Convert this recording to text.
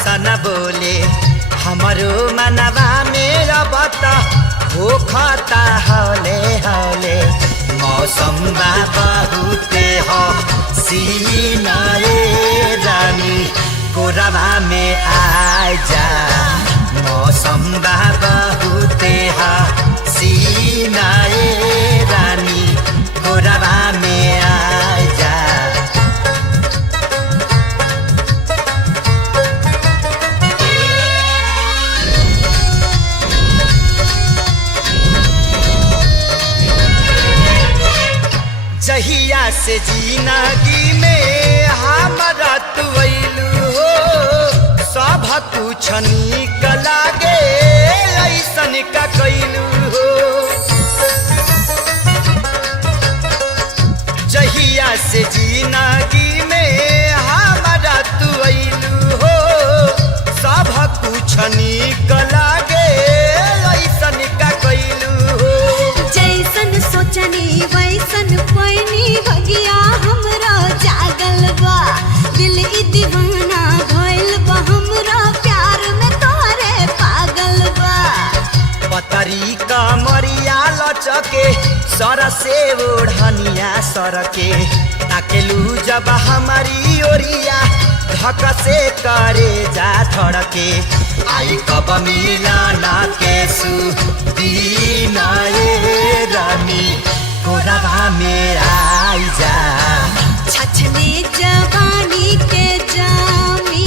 भाषा न बोले हमारो मनवा मेरा बता हो खाता हौले हौले मौसम बा बहुते हो सीनाए रानी कोरबा में आ जा मौसम बा बहुते हो सीनाए रानी कोरबा में आ जा। जहिया से जिंदगी में हमारा तू अइलू हो सब कुछ नीक लागे ऐसन का कैलू हो। जहिया से जिंदगी में हमारा तू अइलू हो सब कुछ नीक लागे ऐसन का कैलू हो। जैसन सोचनी वैसन पैनी भगिया हमरा जागल बा दिल ई दीवाना भइल बा हमरा प्यार में तोरे पागल बा। पतरी कमरिया लचके सर से ओढ़निया सरके ताकेलू जब हमारी ओरिया धक से करे जा धड़के आई कब मिलाना के सुदीन ए रानी कोरबा में आई जा। छछने जवानी के जामी